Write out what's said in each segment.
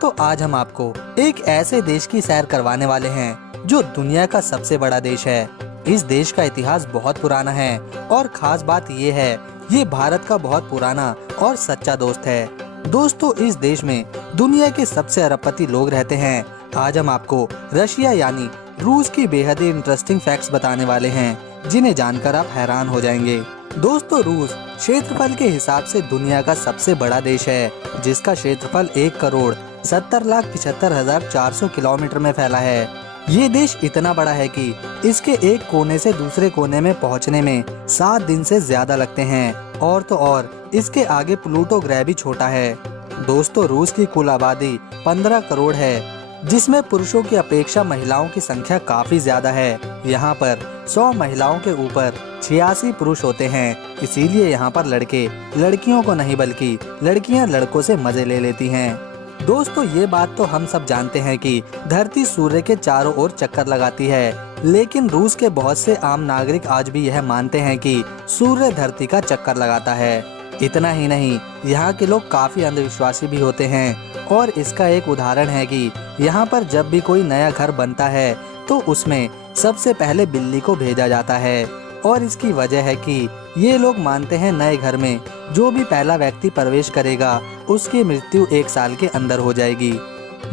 दोस्तों आज हम आपको एक ऐसे देश की सैर करवाने वाले हैं जो दुनिया का सबसे बड़ा देश है। इस देश का इतिहास बहुत पुराना है और खास बात ये है, ये भारत का बहुत पुराना और सच्चा दोस्त है। दोस्तों इस देश में दुनिया के सबसे अरबपति लोग रहते हैं। आज हम आपको रशिया यानी रूस की बेहद ही इंटरेस्टिंग फैक्ट्स बताने वाले हैं, जिन्हें जानकर आप हैरान हो जाएंगे। दोस्तों रूस क्षेत्रफल के हिसाब से दुनिया का सबसे बड़ा देश है, जिसका क्षेत्रफल 1,70,75,400 किलोमीटर में फैला है। ये देश इतना बड़ा है कि इसके एक कोने से दूसरे कोने में पहुंचने में 7 दिन से ज्यादा लगते हैं। और तो और इसके आगे प्लूटो ग्रह भी छोटा है। दोस्तों रूस की कुल आबादी 15 करोड़ है, जिसमें पुरुषों की अपेक्षा महिलाओं की संख्या काफी ज्यादा है। यहाँ पर 100 महिलाओं के ऊपर 86 पुरुष होते हैं। इसीलिए यहाँ पर लड़के लड़कियों को नहीं बल्कि लड़कियाँ लड़कों से मजे ले लेती हैं। दोस्तों ये बात तो हम सब जानते हैं कि धरती सूर्य के चारों ओर चक्कर लगाती है, लेकिन रूस के बहुत से आम नागरिक आज भी यह मानते हैं कि सूर्य धरती का चक्कर लगाता है। इतना ही नहीं, यहाँ के लोग काफी अंधविश्वासी भी होते हैं और इसका एक उदाहरण है कि यहाँ पर जब भी कोई नया घर बनता है तो उसमें सबसे पहले बिल्ली को भेजा जाता है। और इसकी वजह है कि ये लोग मानते हैं नए घर में जो भी पहला व्यक्ति प्रवेश करेगा उसकी मृत्यु 1 साल के अंदर हो जाएगी।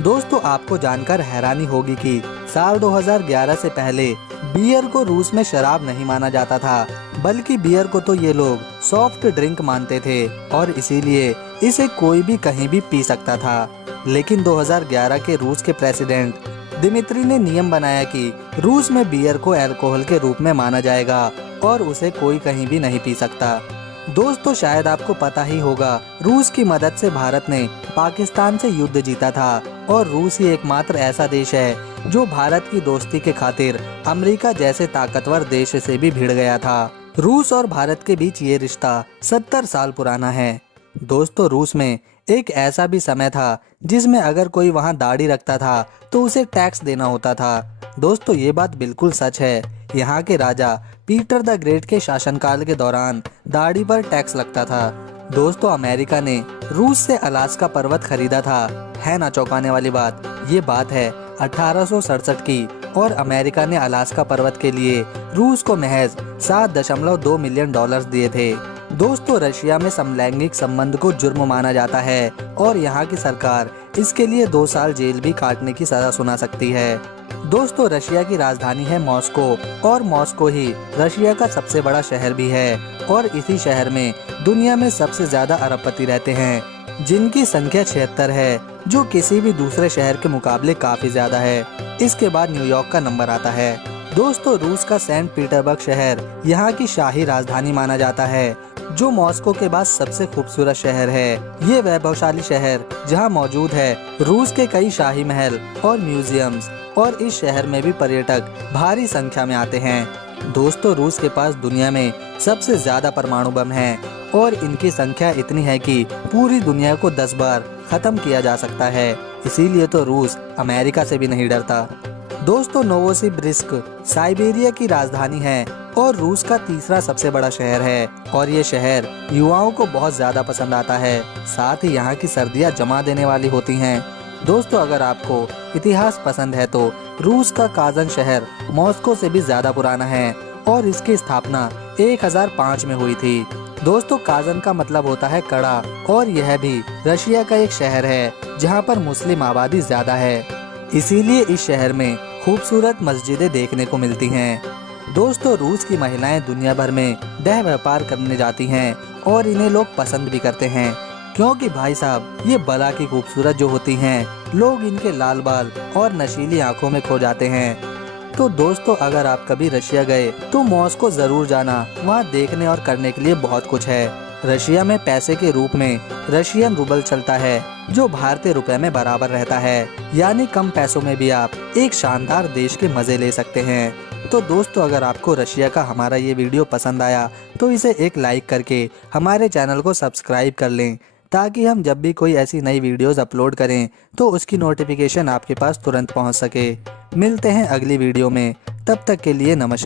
दोस्तों आपको जानकर हैरानी होगी कि साल 2011 से पहले बियर को रूस में शराब नहीं माना जाता था, बल्कि बियर को तो ये लोग सॉफ्ट ड्रिंक मानते थे और इसीलिए इसे कोई भी कहीं भी पी सकता था। लेकिन 2011 के रूस के प्रेसिडेंट दिमित्री ने नियम बनाया कि रूस में बियर को अल्कोहल के रूप में माना जाएगा और उसे कोई कहीं भी नहीं पी सकता। दोस्तों शायद आपको पता ही होगा, रूस की मदद से भारत ने पाकिस्तान से युद्ध जीता था और रूस ही एकमात्र ऐसा देश है जो भारत की दोस्ती के खातिर अमेरिका जैसे ताकतवर देश से भी भिड़ गया था। रूस और भारत के बीच ये रिश्ता 70 साल पुराना है। दोस्तों रूस में एक ऐसा भी समय था जिसमें अगर कोई वहां दाढ़ी रखता था तो उसे टैक्स देना होता था। दोस्तों ये बात बिल्कुल सच है। यहाँ के राजा पीटर द ग्रेट के शासनकाल के दौरान दाढ़ी पर टैक्स लगता था। दोस्तों अमेरिका ने रूस से अलास्का पर्वत खरीदा था। है ना चौंकाने वाली बात। ये बात है 1867 की और अमेरिका ने अलास्का पर्वत के लिए रूस को महज $7.2 मिलियन दिए थे। दोस्तों रशिया में समलैंगिक संबंध को जुर्म माना जाता है और यहाँ की सरकार इसके लिए 2 साल जेल भी काटने की सजा सुना सकती है। दोस्तों रशिया की राजधानी है मॉस्को और मॉस्को ही रशिया का सबसे बड़ा शहर भी है और इसी शहर में दुनिया में सबसे ज्यादा अरबपति रहते हैं, जिनकी संख्या 76 है, जो किसी भी दूसरे शहर के मुकाबले काफी ज्यादा है। इसके बाद न्यूयॉर्क का नंबर आता है। दोस्तों रूस का सेंट पीटर्सबर्ग शहर यहाँ की शाही राजधानी माना जाता है, जो मॉस्को के बाद सबसे खूबसूरत शहर है। ये वैभवशाली शहर जहाँ मौजूद है रूस के कई शाही महल और म्यूजियम्स, और इस शहर में भी पर्यटक भारी संख्या में आते हैं। दोस्तों रूस के पास दुनिया में सबसे ज्यादा परमाणु बम हैं और इनकी संख्या इतनी है कि पूरी दुनिया को 10 बार खत्म किया जा सकता है। इसीलिए तो रूस अमेरिका से भी नहीं डरता। दोस्तों नोवोसिबिर्स्क साइबेरिया की राजधानी है और रूस का तीसरा सबसे बड़ा शहर है और ये शहर युवाओं को बहुत ज्यादा पसंद आता है। साथ ही यहाँ की सर्दियाँ जमा देने वाली होती हैं। दोस्तों अगर आपको इतिहास पसंद है तो रूस का काजन शहर मॉस्को से भी ज्यादा पुराना है और इसकी स्थापना 1005 में हुई थी। दोस्तों काजन का मतलब होता है कड़ा और यह भी रशिया का एक शहर है जहां पर मुस्लिम आबादी ज्यादा है। इसीलिए इस शहर में खूबसूरत मस्जिदें देखने को मिलती हैं। दोस्तों रूस की महिलाएं दुनिया भर में देह व्यापार करने जाती हैं और इन्हें लोग पसंद भी करते हैं, क्योंकि भाई साहब ये बला की खूबसूरत जो होती हैं, लोग इनके लाल बाल और नशीली आंखों में खो जाते हैं। तो दोस्तों अगर आप कभी रशिया गए तो मॉस्को जरूर जाना, वहाँ देखने और करने के लिए बहुत कुछ है। रशिया में पैसे के रूप में रशियन रूबल चलता है, जो भारतीय रुपए में बराबर रहता है, यानी कम पैसों में भी आप एक शानदार देश के मजे ले सकते हैं। तो दोस्तों अगर आपको रशिया का हमारा ये वीडियो पसंद आया तो इसे एक लाइक करके हमारे चैनल को सब्सक्राइब कर लें, ताकि हम जब भी कोई ऐसी नई वीडियोस अपलोड करें तो उसकी नोटिफिकेशन आपके पास तुरंत पहुंच सके। मिलते हैं अगली वीडियो में, तब तक के लिए नमस्कार।